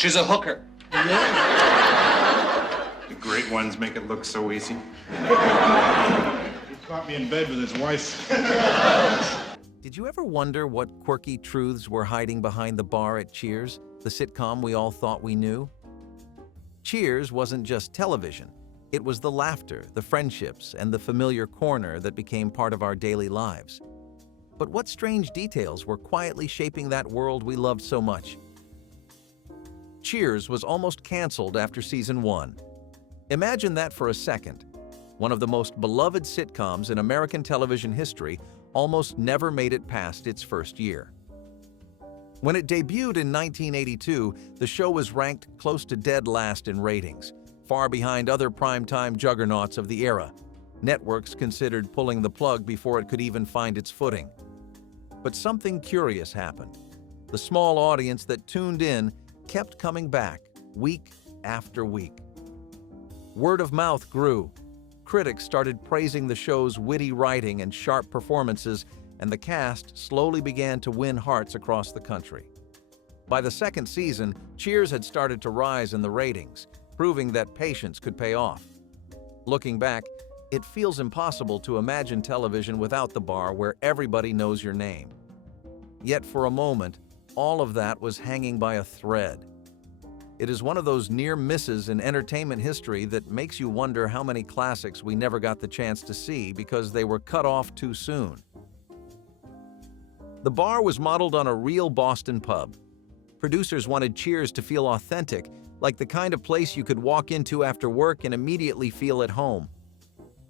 She's a hooker. The great ones make it look so easy. He caught me in bed with his wife. Did you ever wonder what quirky truths were hiding behind the bar at Cheers, the sitcom we all thought we knew? Cheers wasn't just television. It was the laughter, the friendships, and the familiar corner that became part of our daily lives. But what strange details were quietly shaping that world we loved so much? Cheers was almost canceled after season 1. Imagine that for a second. One of the most beloved sitcoms in American television history almost never made it past its first year. When it debuted in 1982, the show was ranked close to dead last in ratings, far behind other primetime juggernauts of the era. Networks considered pulling the plug before it could even find its footing. But something curious happened. The small audience that tuned in kept coming back, week after week. Word of mouth grew. Critics started praising the show's witty writing and sharp performances, and the cast slowly began to win hearts across the country. By the second season, Cheers had started to rise in the ratings, proving that patience could pay off. Looking back, it feels impossible to imagine television without the bar where everybody knows your name. Yet for a moment, all of that was hanging by a thread. It is one of those near misses in entertainment history that makes you wonder how many classics we never got the chance to see because they were cut off too soon. The bar was modeled on a real Boston pub. Producers wanted Cheers to feel authentic, like the kind of place you could walk into after work and immediately feel at home.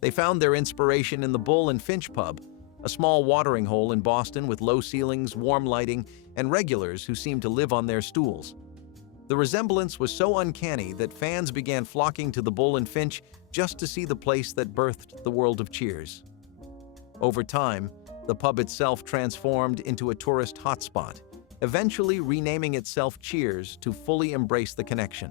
They found their inspiration in the Bull and Finch pub, a small watering hole in Boston with low ceilings, warm lighting, and regulars who seemed to live on their stools. The resemblance was so uncanny that fans began flocking to the Bull and Finch just to see the place that birthed the world of Cheers. Over time, the pub itself transformed into a tourist hotspot, eventually renaming itself Cheers to fully embrace the connection.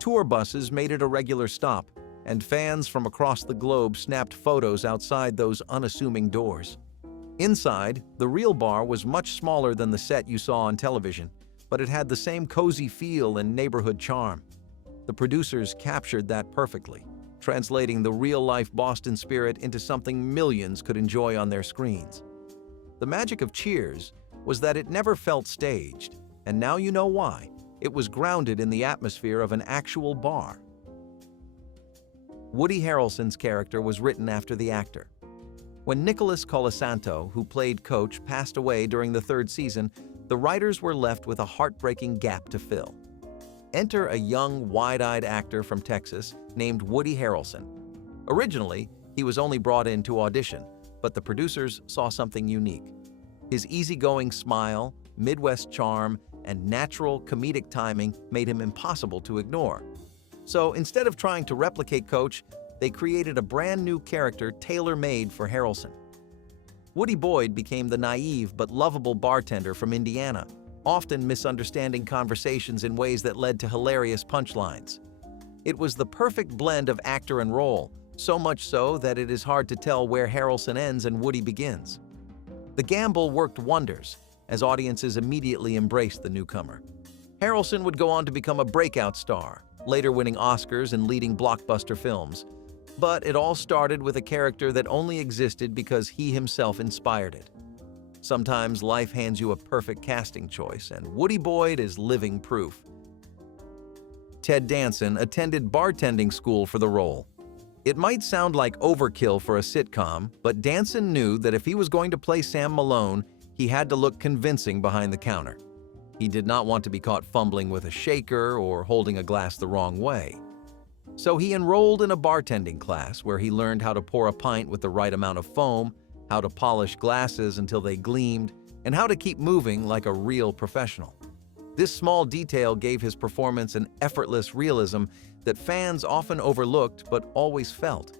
Tour buses made it a regular stop, and fans from across the globe snapped photos outside those unassuming doors. Inside, the real bar was much smaller than the set you saw on television, but it had the same cozy feel and neighborhood charm. The producers captured that perfectly, translating the real-life Boston spirit into something millions could enjoy on their screens. The magic of Cheers was that it never felt staged, and now you know why. It was grounded in the atmosphere of an actual bar. Woody Harrelson's character was written after the actor. When Nicholas Colasanto, who played Coach, passed away during the third season, the writers were left with a heartbreaking gap to fill. Enter a young, wide-eyed actor from Texas named Woody Harrelson. Originally, he was only brought in to audition, but the producers saw something unique. His easygoing smile, Midwest charm, and natural comedic timing made him impossible to ignore. So instead of trying to replicate Coach, they created a brand new character tailor-made for Harrelson. Woody Boyd became the naive but lovable bartender from Indiana, often misunderstanding conversations in ways that led to hilarious punchlines. It was the perfect blend of actor and role, so much so that it is hard to tell where Harrelson ends and Woody begins. The gamble worked wonders, as audiences immediately embraced the newcomer. Harrelson would go on to become a breakout star, later winning Oscars and leading blockbuster films. But it all started with a character that only existed because he himself inspired it. Sometimes life hands you a perfect casting choice, and Woody Boyd is living proof. Ted Danson attended bartending school for the role. It might sound like overkill for a sitcom, but Danson knew that if he was going to play Sam Malone, he had to look convincing behind the counter. He did not want to be caught fumbling with a shaker or holding a glass the wrong way. So he enrolled in a bartending class where he learned how to pour a pint with the right amount of foam, how to polish glasses until they gleamed, and how to keep moving like a real professional. This small detail gave his performance an effortless realism that fans often overlooked but always felt.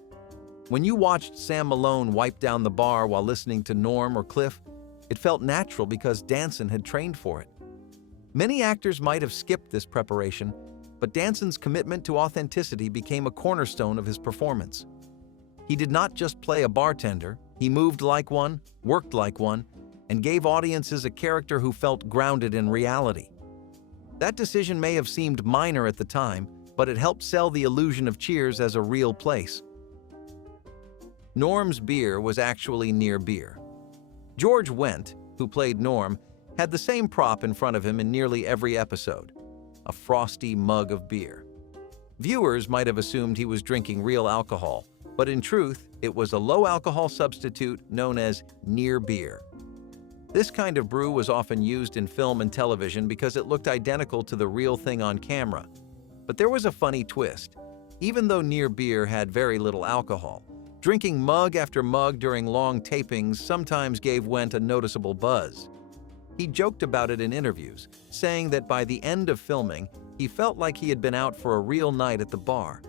When you watched Sam Malone wipe down the bar while listening to Norm or Cliff, it felt natural because Danson had trained for it. Many actors might have skipped this preparation, but Danson's commitment to authenticity became a cornerstone of his performance. He did not just play a bartender, he moved like one, worked like one, and gave audiences a character who felt grounded in reality. That decision may have seemed minor at the time, but it helped sell the illusion of Cheers as a real place. Norm's beer was actually near beer. George Wendt, who played Norm, had the same prop in front of him in nearly every episode, a frosty mug of beer. Viewers might have assumed he was drinking real alcohol, but in truth, it was a low-alcohol substitute known as near beer. This kind of brew was often used in film and television because it looked identical to the real thing on camera. But there was a funny twist. Even though near beer had very little alcohol, drinking mug after mug during long tapings sometimes gave Wendt a noticeable buzz. He joked about it in interviews, saying that by the end of filming, he felt like he had been out for a real night at the bar.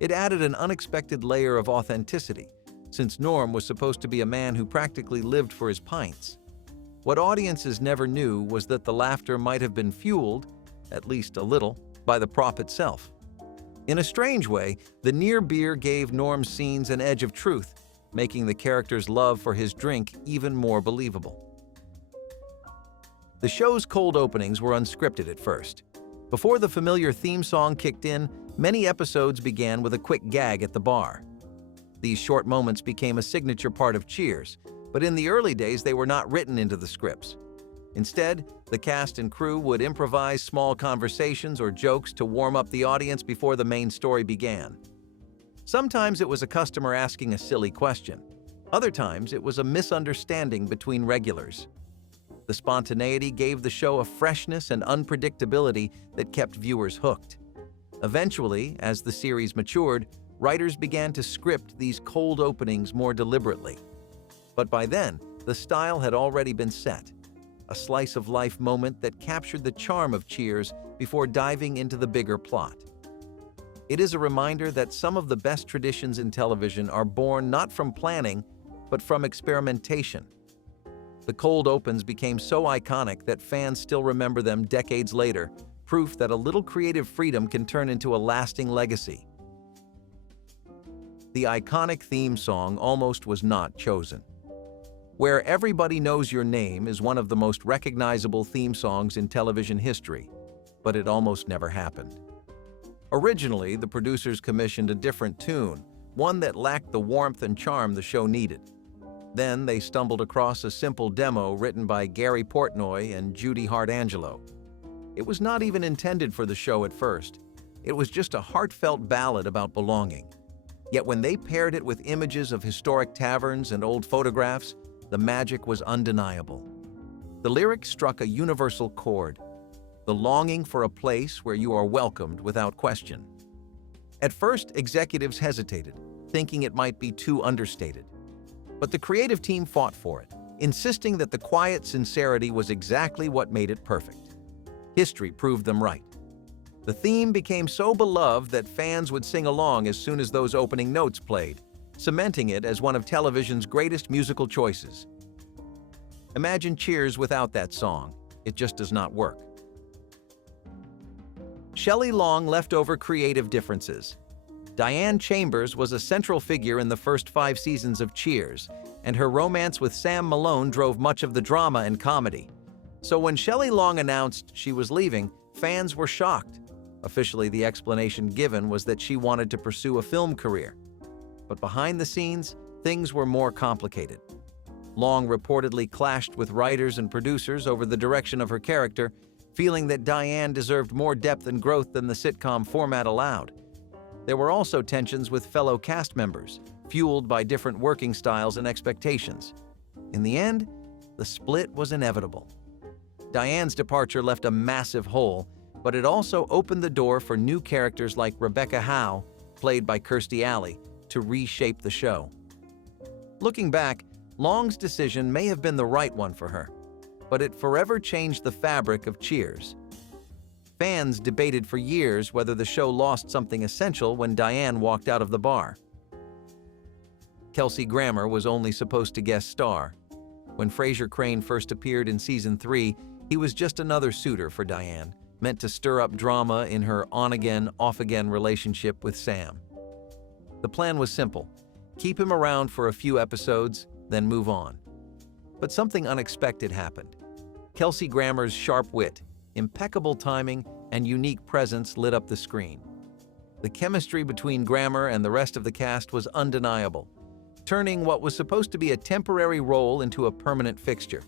It added an unexpected layer of authenticity, since Norm was supposed to be a man who practically lived for his pints. What audiences never knew was that the laughter might have been fueled, at least a little, by the prop itself. In a strange way, the near beer gave Norm's scenes an edge of truth, making the character's love for his drink even more believable. The show's cold openings were unscripted at first. Before the familiar theme song kicked in, many episodes began with a quick gag at the bar. These short moments became a signature part of Cheers, but in the early days they were not written into the scripts. Instead, the cast and crew would improvise small conversations or jokes to warm up the audience before the main story began. Sometimes it was a customer asking a silly question. Other times it was a misunderstanding between regulars. The spontaneity gave the show a freshness and unpredictability that kept viewers hooked. Eventually, as the series matured, writers began to script these cold openings more deliberately. But by then, the style had already been set, a slice-of-life moment that captured the charm of Cheers before diving into the bigger plot. It is a reminder that some of the best traditions in television are born not from planning, but from experimentation. The cold opens became so iconic that fans still remember them decades later, proof that a little creative freedom can turn into a lasting legacy. The iconic theme song almost was not chosen. Where Everybody Knows Your Name is one of the most recognizable theme songs in television history, but it almost never happened. Originally, the producers commissioned a different tune, one that lacked the warmth and charm the show needed. Then they stumbled across a simple demo written by Gary Portnoy and Judy Hart-Angelo. It was not even intended for the show at first. It was just a heartfelt ballad about belonging. Yet when they paired it with images of historic taverns and old photographs, the magic was undeniable. The lyrics struck a universal chord, the longing for a place where you are welcomed without question. At first, executives hesitated, thinking it might be too understated. But the creative team fought for it, insisting that the quiet sincerity was exactly what made it perfect. History proved them right. The theme became so beloved that fans would sing along as soon as those opening notes played, cementing it as one of television's greatest musical choices. Imagine Cheers without that song. It just does not work. Shelley Long left over creative differences. Diane Chambers was a central figure in the first 5 seasons of Cheers, and her romance with Sam Malone drove much of the drama and comedy. So when Shelley Long announced she was leaving, fans were shocked. Officially, the explanation given was that she wanted to pursue a film career. But behind the scenes, things were more complicated. Long reportedly clashed with writers and producers over the direction of her character, feeling that Diane deserved more depth and growth than the sitcom format allowed. There were also tensions with fellow cast members, fueled by different working styles and expectations. In the end, the split was inevitable. Diane's departure left a massive hole, but it also opened the door for new characters like Rebecca Howe, played by Kirstie Alley, to reshape the show. Looking back, Long's decision may have been the right one for her, but it forever changed the fabric of Cheers. Fans debated for years whether the show lost something essential when Diane walked out of the bar. Kelsey Grammer was only supposed to guest star. When Frasier Crane first appeared in season 3, he was just another suitor for Diane, meant to stir up drama in her on-again, off-again relationship with Sam. The plan was simple: keep him around for a few episodes, then move on. But something unexpected happened. Kelsey Grammer's sharp wit, impeccable timing, and unique presence lit up the screen. The chemistry between Grammer and the rest of the cast was undeniable, turning what was supposed to be a temporary role into a permanent fixture.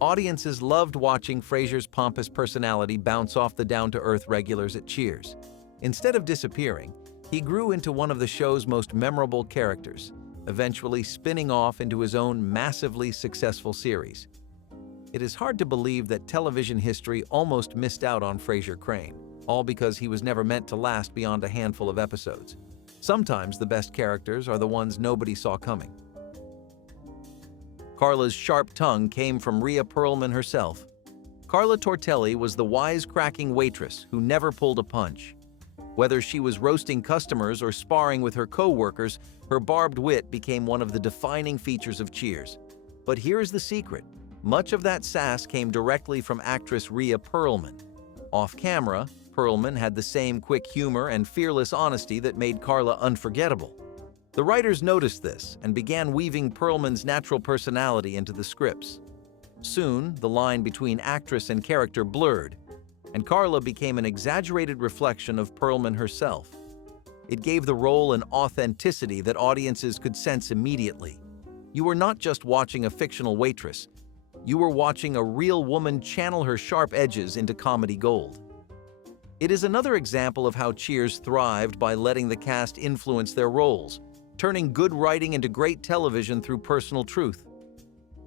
Audiences loved watching Frasier's pompous personality bounce off the down-to-earth regulars at Cheers. Instead of disappearing, he grew into one of the show's most memorable characters, eventually spinning off into his own massively successful series. It is hard to believe that television history almost missed out on Frasier Crane, all because he was never meant to last beyond a handful of episodes. Sometimes the best characters are the ones nobody saw coming. Carla's sharp tongue came from Rhea Perlman herself. Carla Tortelli was the wisecracking waitress who never pulled a punch. Whether she was roasting customers or sparring with her co-workers, her barbed wit became one of the defining features of Cheers. But here's the secret. Much of that sass came directly from actress Rhea Perlman. Off-camera, Perlman had the same quick humor and fearless honesty that made Carla unforgettable. The writers noticed this and began weaving Perlman's natural personality into the scripts. Soon, the line between actress and character blurred, and Carla became an exaggerated reflection of Perlman herself. It gave the role an authenticity that audiences could sense immediately. You were not just watching a fictional waitress, you were watching a real woman channel her sharp edges into comedy gold. It is another example of how Cheers thrived by letting the cast influence their roles, turning good writing into great television through personal truth.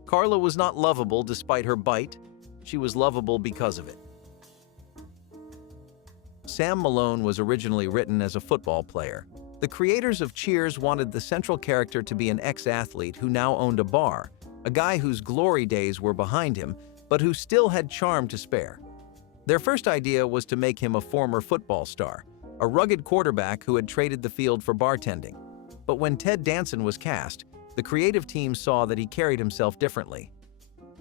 Carla was not lovable despite her bite, she was lovable because of it. Sam Malone was originally written as a football player. The creators of Cheers wanted the central character to be an ex-athlete who now owned a bar, a guy whose glory days were behind him, but who still had charm to spare. Their first idea was to make him a former football star, a rugged quarterback who had traded the field for bartending. But when Ted Danson was cast, the creative team saw that he carried himself differently.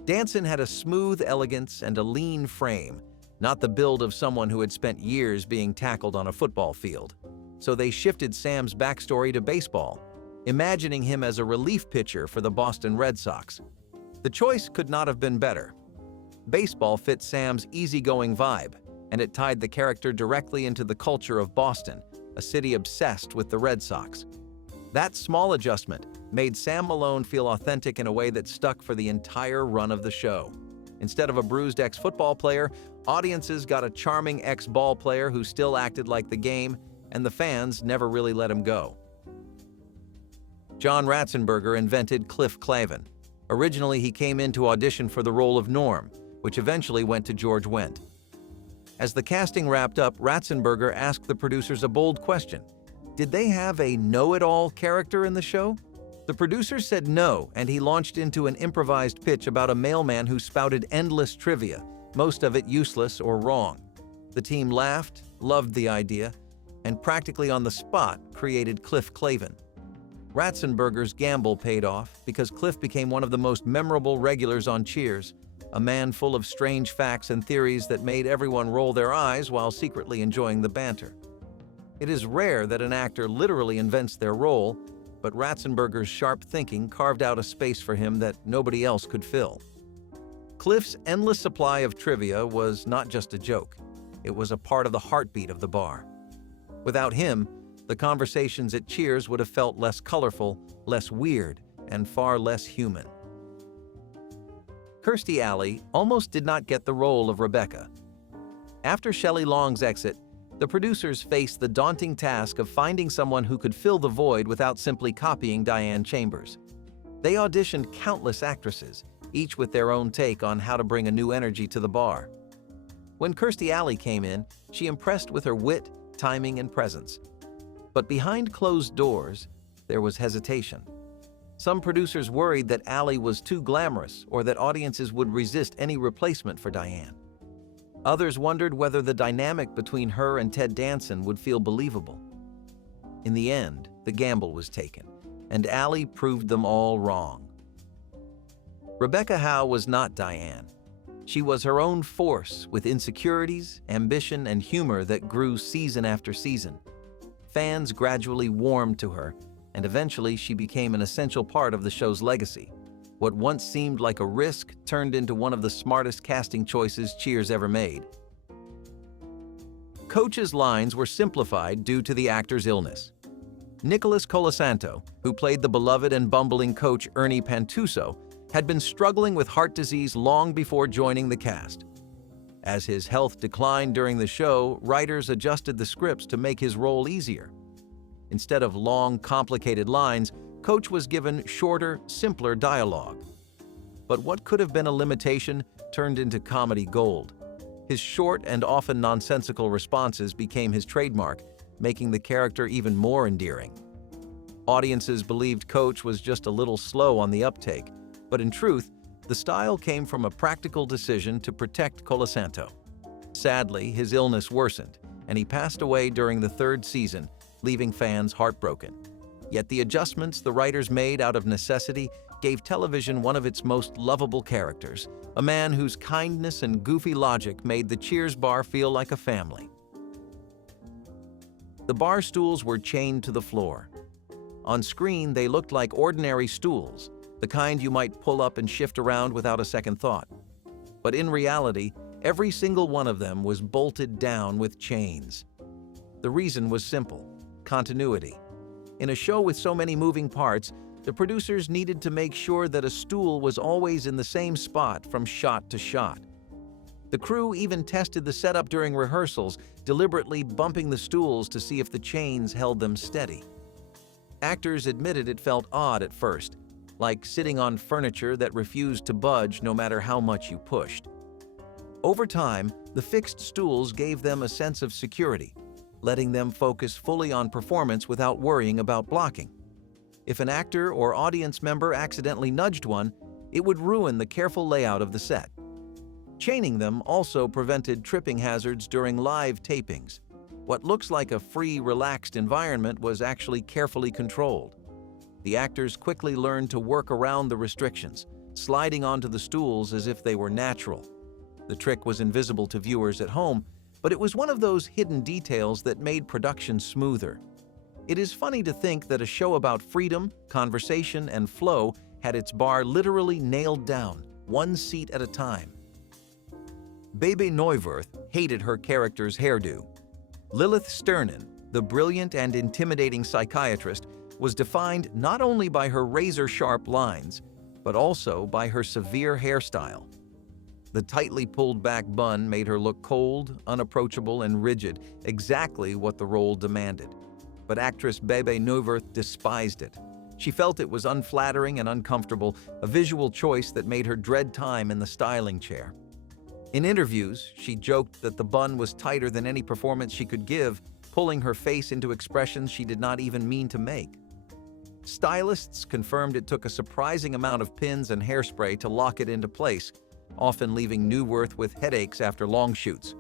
Danson had a smooth elegance and a lean frame, not the build of someone who had spent years being tackled on a football field. So they shifted Sam's backstory to baseball, imagining him as a relief pitcher for the Boston Red Sox. The choice could not have been better. Baseball fit Sam's easygoing vibe, and it tied the character directly into the culture of Boston, a city obsessed with the Red Sox. That small adjustment made Sam Malone feel authentic in a way that stuck for the entire run of the show. Instead of a bruised ex-football player, audiences got a charming ex-ball player who still acted like the game, and the fans never really let him go. John Ratzenberger invented Cliff Clavin. Originally, he came in to audition for the role of Norm, which eventually went to George Wendt. As the casting wrapped up, Ratzenberger asked the producers a bold question. Did they have a know-it-all character in the show? The producers said no, and he launched into an improvised pitch about a mailman who spouted endless trivia, most of it useless or wrong. The team laughed, loved the idea, and practically on the spot created Cliff Clavin. Ratzenberger's gamble paid off because Cliff became one of the most memorable regulars on Cheers, a man full of strange facts and theories that made everyone roll their eyes while secretly enjoying the banter. It is rare that an actor literally invents their role, but Ratzenberger's sharp thinking carved out a space for him that nobody else could fill. Cliff's endless supply of trivia was not just a joke. It was a part of the heartbeat of the bar. Without him, the conversations at Cheers would have felt less colorful, less weird, and far less human. Kirstie Alley almost did not get the role of Rebecca. After Shelley Long's exit, the producers faced the daunting task of finding someone who could fill the void without simply copying Diane Chambers. They auditioned countless actresses, each with their own take on how to bring a new energy to the bar. When Kirstie Alley came in, she impressed with her wit, timing, and presence. But behind closed doors, there was hesitation. Some producers worried that Alley was too glamorous or that audiences would resist any replacement for Diane. Others wondered whether the dynamic between her and Ted Danson would feel believable. In the end, the gamble was taken, and Alley proved them all wrong. Rebecca Howe was not Diane. She was her own force with insecurities, ambition, and humor that grew season after season. Fans gradually warmed to her, and eventually she became an essential part of the show's legacy. What once seemed like a risk turned into one of the smartest casting choices Cheers ever made. Coach's lines were simplified due to the actor's illness. Nicholas Colasanto, who played the beloved and bumbling coach Ernie Pantuso, had been struggling with heart disease long before joining the cast. As his health declined during the show, writers adjusted the scripts to make his role easier. Instead of long, complicated lines, Coach was given shorter, simpler dialogue. But what could have been a limitation turned into comedy gold. His short and often nonsensical responses became his trademark, making the character even more endearing. Audiences believed Coach was just a little slow on the uptake, but in truth, the style came from a practical decision to protect Colasanto. Sadly, his illness worsened, and he passed away during the third season, leaving fans heartbroken. Yet the adjustments the writers made out of necessity gave television one of its most lovable characters, a man whose kindness and goofy logic made the Cheers bar feel like a family. The bar stools were chained to the floor. On screen, they looked like ordinary stools, the kind you might pull up and shift around without a second thought. But in reality, every single one of them was bolted down with chains. The reason was simple: continuity. In a show with so many moving parts, the producers needed to make sure that a stool was always in the same spot from shot to shot. The crew even tested the setup during rehearsals, deliberately bumping the stools to see if the chains held them steady. Actors admitted it felt odd at first, like sitting on furniture that refused to budge no matter how much you pushed. Over time, the fixed stools gave them a sense of security, letting them focus fully on performance without worrying about blocking. If an actor or audience member accidentally nudged one, it would ruin the careful layout of the set. Chaining them also prevented tripping hazards during live tapings. What looks like a free, relaxed environment was actually carefully controlled. The actors quickly learned to work around the restrictions, sliding onto the stools as if they were natural. The trick was invisible to viewers at home, but it was one of those hidden details that made production smoother. It is funny to think that a show about freedom, conversation, and flow had its bar literally nailed down, one seat at a time. Bebe Neuwirth hated her character's hairdo. Lilith Sternin, the brilliant and intimidating psychiatrist, was defined not only by her razor-sharp lines, but also by her severe hairstyle. The tightly pulled-back bun made her look cold, unapproachable, and rigid, exactly what the role demanded. But actress Bebe Neuwirth despised it. She felt it was unflattering and uncomfortable, a visual choice that made her dread time in the styling chair. In interviews, she joked that the bun was tighter than any performance she could give, pulling her face into expressions she did not even mean to make. Stylists confirmed it took a surprising amount of pins and hairspray to lock it into place, often leaving Neuwirth with headaches after long shoots.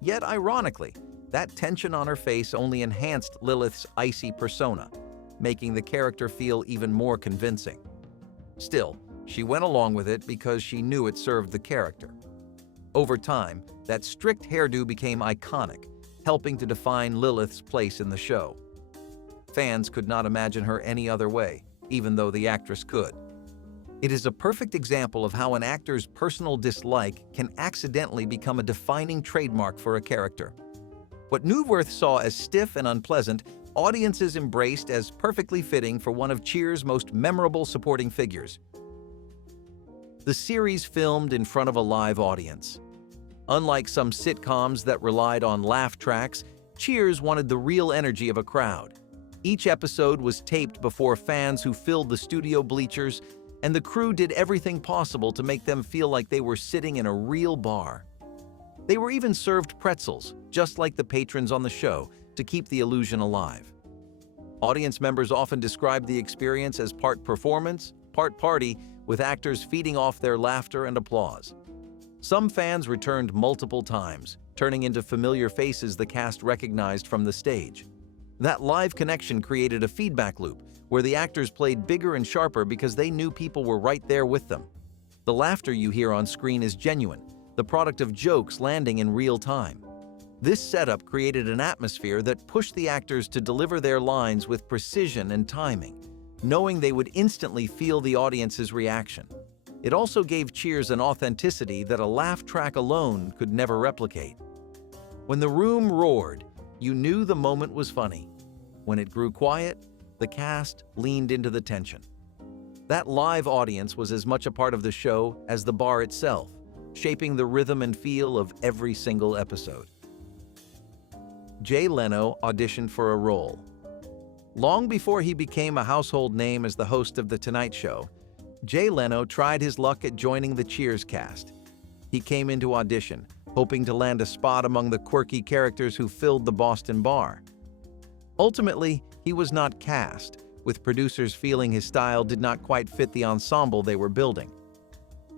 Yet ironically, that tension on her face only enhanced Lilith's icy persona, making the character feel even more convincing. Still, she went along with it because she knew it served the character. Over time, that strict hairdo became iconic, helping to define Lilith's place in the show. Fans could not imagine her any other way, even though the actress could. It is a perfect example of how an actor's personal dislike can accidentally become a defining trademark for a character. What Neuwirth saw as stiff and unpleasant, audiences embraced as perfectly fitting for one of Cheers' most memorable supporting figures. The series filmed in front of a live audience. Unlike some sitcoms that relied on laugh tracks, Cheers wanted the real energy of a crowd. Each episode was taped before fans who filled the studio bleachers, and the crew did everything possible to make them feel like they were sitting in a real bar. They were even served pretzels, just like the patrons on the show, to keep the illusion alive. Audience members often described the experience as part performance, part party, with actors feeding off their laughter and applause. Some fans returned multiple times, turning into familiar faces the cast recognized from the stage. That live connection created a feedback loop, where the actors played bigger and sharper because they knew people were right there with them. The laughter you hear on screen is genuine, the product of jokes landing in real time. This setup created an atmosphere that pushed the actors to deliver their lines with precision and timing, knowing they would instantly feel the audience's reaction. It also gave Cheers an authenticity that a laugh track alone could never replicate. When the room roared, you knew the moment was funny. When it grew quiet, the cast leaned into the tension. That live audience was as much a part of the show as the bar itself, shaping the rhythm and feel of every single episode. Jay Leno auditioned for a role. Long before he became a household name as the host of The Tonight Show, Jay Leno tried his luck at joining the Cheers cast. He came into audition, hoping to land a spot among the quirky characters who filled the Boston bar. Ultimately, he was not cast, with producers feeling his style did not quite fit the ensemble they were building.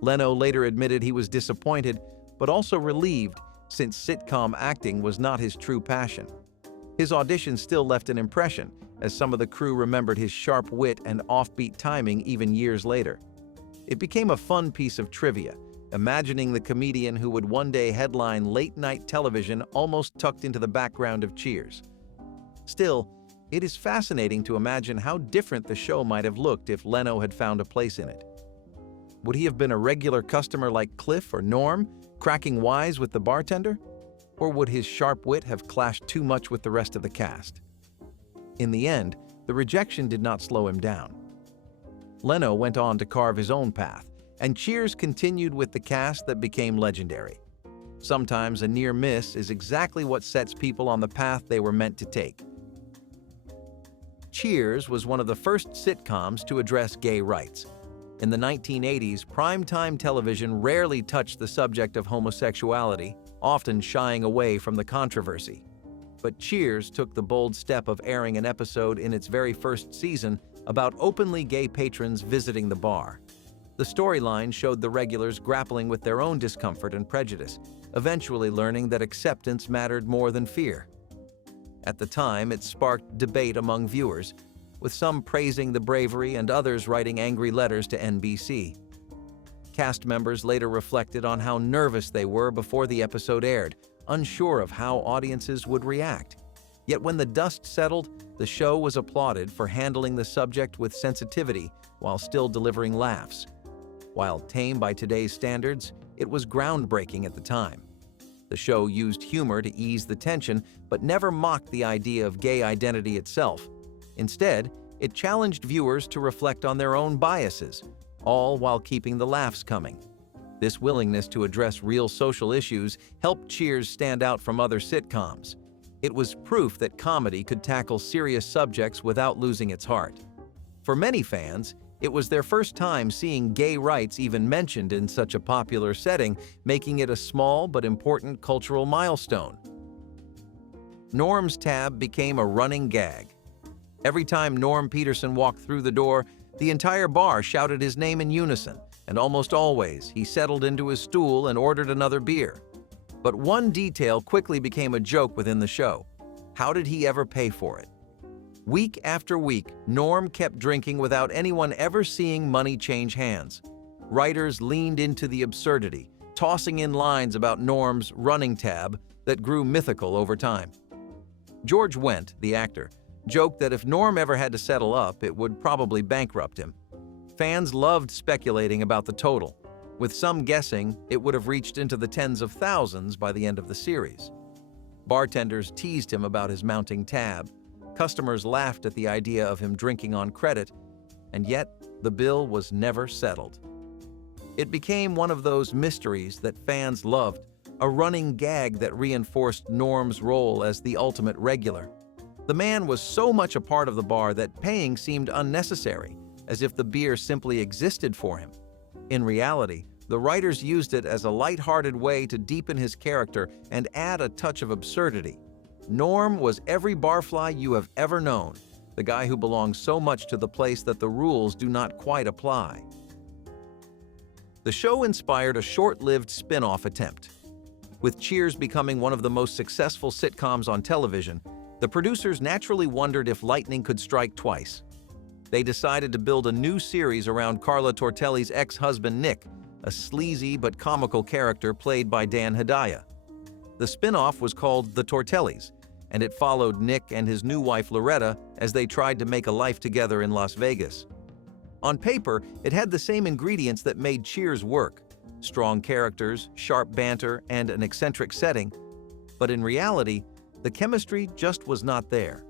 Leno later admitted he was disappointed, but also relieved, since sitcom acting was not his true passion. His audition still left an impression, as some of the crew remembered his sharp wit and offbeat timing even years later. It became a fun piece of trivia, imagining the comedian who would one day headline late-night television almost tucked into the background of Cheers. Still, it is fascinating to imagine how different the show might have looked if Leno had found a place in it. Would he have been a regular customer like Cliff or Norm, cracking wise with the bartender? Or would his sharp wit have clashed too much with the rest of the cast? In the end, the rejection did not slow him down. Leno went on to carve his own path, and Cheers continued with the cast that became legendary. Sometimes a near miss is exactly what sets people on the path they were meant to take. Cheers was one of the first sitcoms to address gay rights. In the 1980s, primetime television rarely touched the subject of homosexuality, often shying away from the controversy. But Cheers took the bold step of airing an episode in its very first season about openly gay patrons visiting the bar. The storyline showed the regulars grappling with their own discomfort and prejudice, eventually learning that acceptance mattered more than fear. At the time, it sparked debate among viewers, with some praising the bravery and others writing angry letters to NBC. Cast members later reflected on how nervous they were before the episode aired, unsure of how audiences would react. Yet when the dust settled, the show was applauded for handling the subject with sensitivity while still delivering laughs. While tame by today's standards, it was groundbreaking at the time. The show used humor to ease the tension, but never mocked the idea of gay identity itself. Instead, it challenged viewers to reflect on their own biases, all while keeping the laughs coming. This willingness to address real social issues helped Cheers stand out from other sitcoms. It was proof that comedy could tackle serious subjects without losing its heart. For many fans, it was their first time seeing gay rights even mentioned in such a popular setting, making it a small but important cultural milestone. Norm's tab became a running gag. Every time Norm Peterson walked through the door, the entire bar shouted his name in unison, and almost always he settled into his stool and ordered another beer. But one detail quickly became a joke within the show. How did he ever pay for it? Week after week, Norm kept drinking without anyone ever seeing money change hands. Writers leaned into the absurdity, tossing in lines about Norm's running tab that grew mythical over time. George Wendt, the actor, joked that if Norm ever had to settle up, it would probably bankrupt him. Fans loved speculating about the total, with some guessing it would have reached into the tens of thousands by the end of the series. Bartenders teased him about his mounting tab. Customers laughed at the idea of him drinking on credit, and yet the bill was never settled. It became one of those mysteries that fans loved, a running gag that reinforced Norm's role as the ultimate regular. The man was so much a part of the bar that paying seemed unnecessary, as if the beer simply existed for him. In reality, the writers used it as a light-hearted way to deepen his character and add a touch of absurdity. Norm was every barfly you have ever known, the guy who belongs so much to the place that the rules do not quite apply. The show inspired a short-lived spin-off attempt. With Cheers becoming one of the most successful sitcoms on television, the producers naturally wondered if lightning could strike twice. They decided to build a new series around Carla Tortelli's ex-husband Nick, a sleazy but comical character played by Dan Hedaya. The spin-off was called The Tortellis, and it followed Nick and his new wife Loretta as they tried to make a life together in Las Vegas. On paper, it had the same ingredients that made Cheers work: strong characters, sharp banter, and an eccentric setting. But in reality, the chemistry just was not there.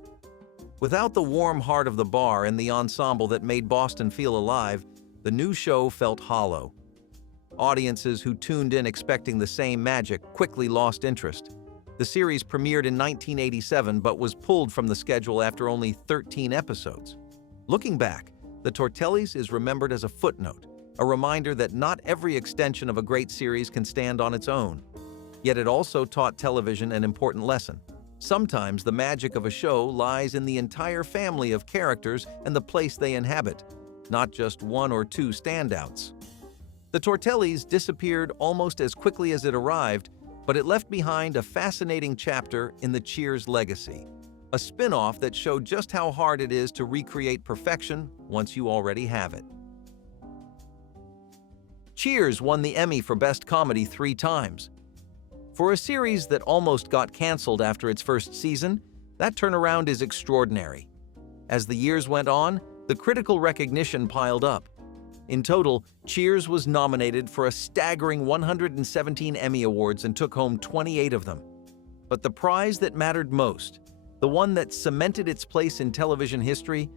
Without the warm heart of the bar and the ensemble that made Boston feel alive, the new show felt hollow. Audiences who tuned in expecting the same magic quickly lost interest. The series premiered in 1987 but was pulled from the schedule after only 13 episodes. Looking back, The Tortellis is remembered as a footnote, a reminder that not every extension of a great series can stand on its own. Yet it also taught television an important lesson. Sometimes the magic of a show lies in the entire family of characters and the place they inhabit, not just one or two standouts. The Tortellis disappeared almost as quickly as it arrived, but it left behind a fascinating chapter in the Cheers legacy, a spin-off that showed just how hard it is to recreate perfection once you already have it. Cheers won the Emmy for Best Comedy 3 times. For a series that almost got canceled after its first season, that turnaround is extraordinary. As the years went on, the critical recognition piled up. In total, Cheers was nominated for a staggering 117 Emmy Awards and took home 28 of them. But the prize that mattered most, the one that cemented its place in television history,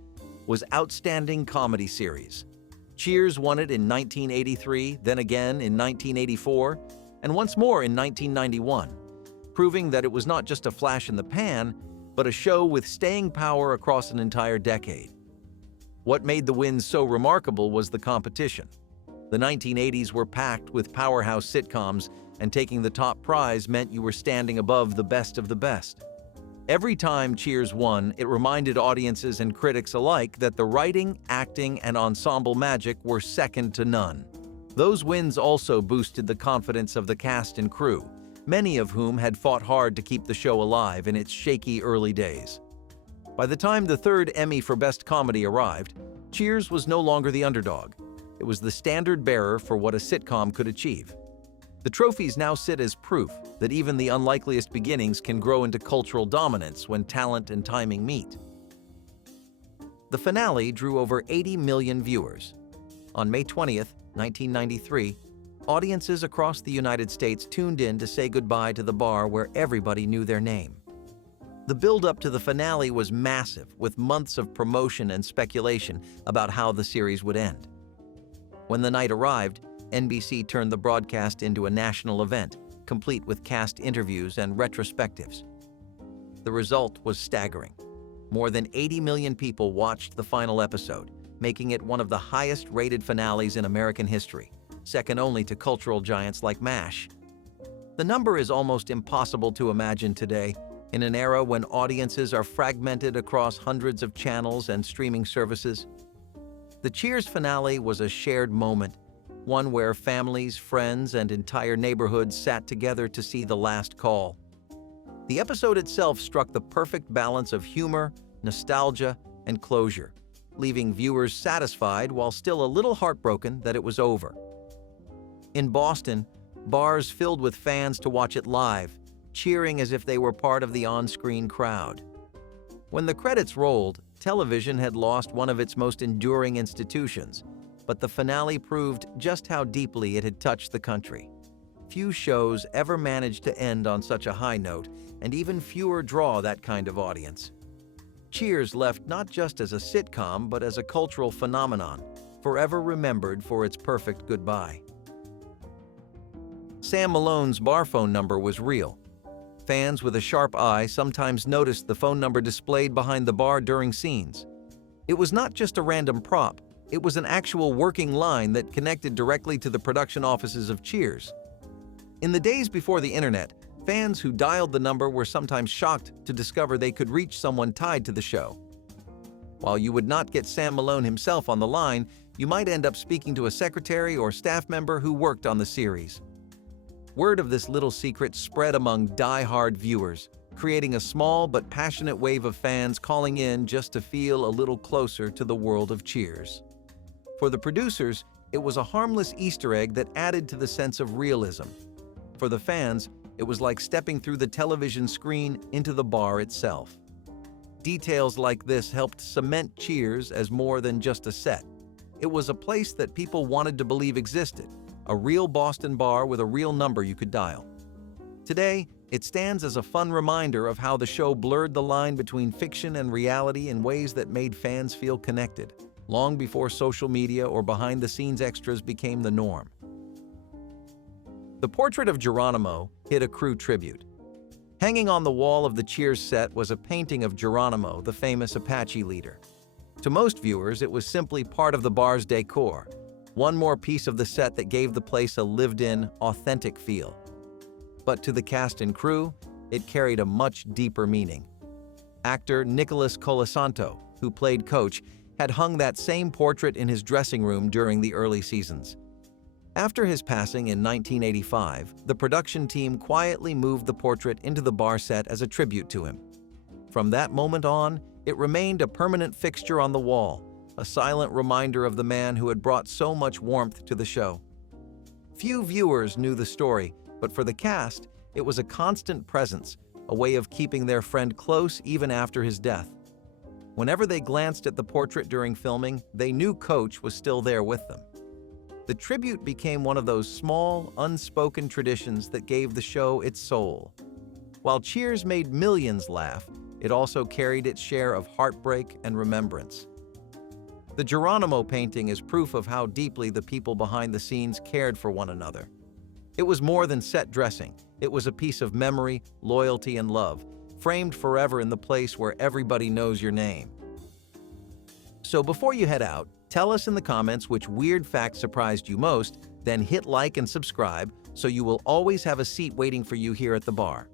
was Outstanding Comedy Series. Cheers won it in 1983, then again in 1984, and once more in 1991, proving that it was not just a flash in the pan, but a show with staying power across an entire decade. What made the win so remarkable was the competition. The 1980s were packed with powerhouse sitcoms, and taking the top prize meant you were standing above the best of the best. Every time Cheers won, it reminded audiences and critics alike that the writing, acting, and ensemble magic were second to none. Those wins also boosted the confidence of the cast and crew, many of whom had fought hard to keep the show alive in its shaky early days. By the time the third Emmy for Best Comedy arrived, Cheers was no longer the underdog. It was the standard bearer for what a sitcom could achieve. The trophies now sit as proof that even the unlikeliest beginnings can grow into cultural dominance when talent and timing meet. The finale drew over 80 million viewers. On May 20th, 1993, audiences across the United States tuned in to say goodbye to the bar where everybody knew their name. The build-up to the finale was massive, with months of promotion and speculation about how the series would end. When the night arrived, NBC turned the broadcast into a national event, complete with cast interviews and retrospectives. The result was staggering. More than 80 million people watched the final episode, making it one of the highest-rated finales in American history, second only to cultural giants like MASH. The number is almost impossible to imagine today, in an era when audiences are fragmented across hundreds of channels and streaming services. The Cheers finale was a shared moment, one where families, friends, and entire neighborhoods sat together to see the last call. The episode itself struck the perfect balance of humor, nostalgia, and closure, leaving viewers satisfied while still a little heartbroken that it was over. In Boston, bars filled with fans to watch it live, cheering as if they were part of the on-screen crowd. When the credits rolled, television had lost one of its most enduring institutions, but the finale proved just how deeply it had touched the country. Few shows ever managed to end on such a high note, and even fewer draw that kind of audience. Cheers left not just as a sitcom, but as a cultural phenomenon, forever remembered for its perfect goodbye. Sam Malone's bar phone number was real. Fans with a sharp eye sometimes noticed the phone number displayed behind the bar during scenes. It was not just a random prop, it was an actual working line that connected directly to the production offices of Cheers. In the days before the internet, fans who dialed the number were sometimes shocked to discover they could reach someone tied to the show. While you would not get Sam Malone himself on the line, you might end up speaking to a secretary or staff member who worked on the series. Word of this little secret spread among die-hard viewers, creating a small but passionate wave of fans calling in just to feel a little closer to the world of Cheers. For the producers, it was a harmless Easter egg that added to the sense of realism. For the fans, It was like stepping through the television screen into the bar itself. Details like this helped cement Cheers as more than just a set. It was a place that people wanted to believe existed, a real Boston bar with a real number you could dial. Today, it stands as a fun reminder of how the show blurred the line between fiction and reality in ways that made fans feel connected, long before social media or behind-the-scenes extras became the norm. The portrait of Geronimo hit a crew tribute. Hanging on the wall of the Cheers set was a painting of Geronimo, the famous Apache leader. To most viewers, it was simply part of the bar's decor, one more piece of the set that gave the place a lived-in, authentic feel. But to the cast and crew, it carried a much deeper meaning. Actor Nicholas Colasanto, who played Coach, had hung that same portrait in his dressing room during the early seasons. After his passing in 1985, the production team quietly moved the portrait into the bar set as a tribute to him. From that moment on, it remained a permanent fixture on the wall, a silent reminder of the man who had brought so much warmth to the show. Few viewers knew the story, but for the cast, it was a constant presence, a way of keeping their friend close even after his death. Whenever they glanced at the portrait during filming, they knew Coach was still there with them. The tribute became one of those small, unspoken traditions that gave the show its soul. While Cheers made millions laugh, it also carried its share of heartbreak and remembrance. The Geronimo painting is proof of how deeply the people behind the scenes cared for one another. It was more than set dressing. It was a piece of memory, loyalty, and love, framed forever in the place where everybody knows your name. So before you head out, tell us in the comments which weird fact surprised you most, then hit like and subscribe so you will always have a seat waiting for you here at the bar.